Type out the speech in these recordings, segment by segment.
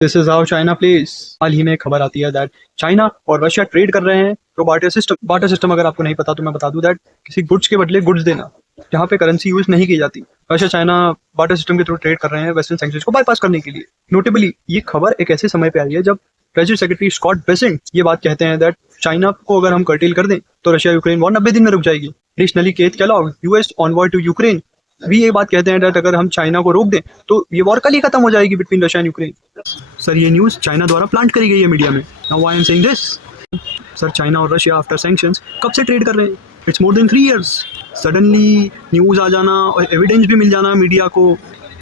This is how China plays. हाल ही में एक खबर आती है दैट चाइना और रशिया ट्रेड कर रहे हैं प्रो बार्टर सिस्टम। अगर आपको नहीं पता तो मैं बता दूं दैट किसी गुड्स के बदले गुड्स देना, जहाँ पे करेंसी यूज नहीं की जाती। रशिया चाइना बार्टर सिस्टम के थ्रू ट्रेड कर रहे हैं वेस्टर्न सैंक्शंस को बाईपास करने के लिए। नोटेबली ये खबर एक ऐसे समय पे आई है जब ट्रेजरी सेक्रेटरी स्कॉट बेसेंट ये बात कहते हैं दैट चाइना को अगर हम कर्टेल कर दें तो रशिया यूक्रेन वॉर 90 दिन में रुक जाएगी। Additionally Keith Kellogg US envoy to Ukraine भी ये बात कहते हैं दैट अगर हम चाइना को रोक दें तो ये वॉर कल ही खत्म हो जाएगी between Russia and Ukraine. Sir ये न्यूज़ चाइना द्वारा प्लांट करी गई है मीडिया में। Now why I am saying this. Sir China और रशिया आफ्टर सैंक्शंस कब से ट्रेड कर रहे हैं? It's more than 3 years। Suddenly news आ जाना और एविडेंस भी मिल जाना मीडिया को,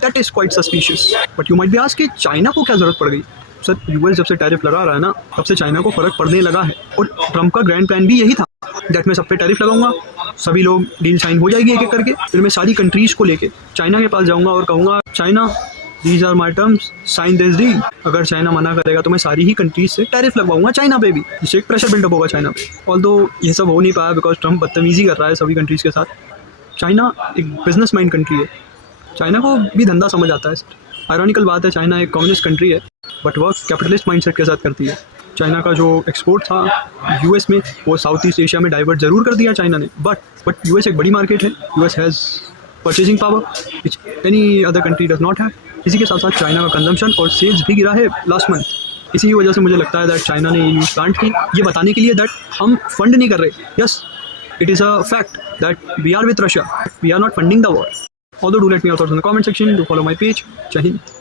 that is quite suspicious. But you might be ask कि चाइना को क्या जरूरत पड़ गई? सर यूएस जब से टैरिफ लगा रहा है ना तब से चाइना को फर्क पड़ने लगा है, और ट्रम्प का ग्रैंड प्लान भी यही था दैट मैं सब पे टैरिफ लगाऊंगा, सभी लोग डील साइन हो जाएगी एक एक करके, फिर मैं सारी कंट्रीज को लेके चाइना के पास जाऊंगा और कहूंगा China these are my terms, sign this deal. अगर चाइना मना करेगा तो मैं सारी ही कंट्रीज से टैरिफ लगवाऊंगा चाइना पे भी, जिससे एक प्रेशर बिल्डअप होगा चाइना पे। ऑल्दो ये सब हो नहीं पाया बिकॉज ट्रम्प बदतमीजी कर रहा है सभी कंट्रीज के साथ। चाइना एक बिजनेस माइंड कंट्री है, चाइना को भी धंधा समझ आता है। आयरॉनिकल बात है चाइना एक कम्युनिस्ट कंट्री है बट वर्क कैपिटलिस्ट माइंडसेट के साथ करती है। चाइना का जो एक्सपोर्ट था यूएस में वो साउथ ईस्ट एशिया में डाइवर्ट जरूर कर दिया चाइना ने, बट यूएस एक बड़ी मार्केट है, US has purchasing power which any other country does not have. इसी के साथ साथ चाइना का कंजम्पशन और सेल्स भी गिरा है लास्ट मंथ। इसी की वजह से मुझे लगता है दैट चाइना ने ये न्यूज़ प्लांट की ये बताने के लिए दैट हम फंड नहीं कर रहे। Yes it is a fact that we are with Russia, we are not funding the war. Although do let me know your thoughts in the comment section, do follow my page. Jai Hind.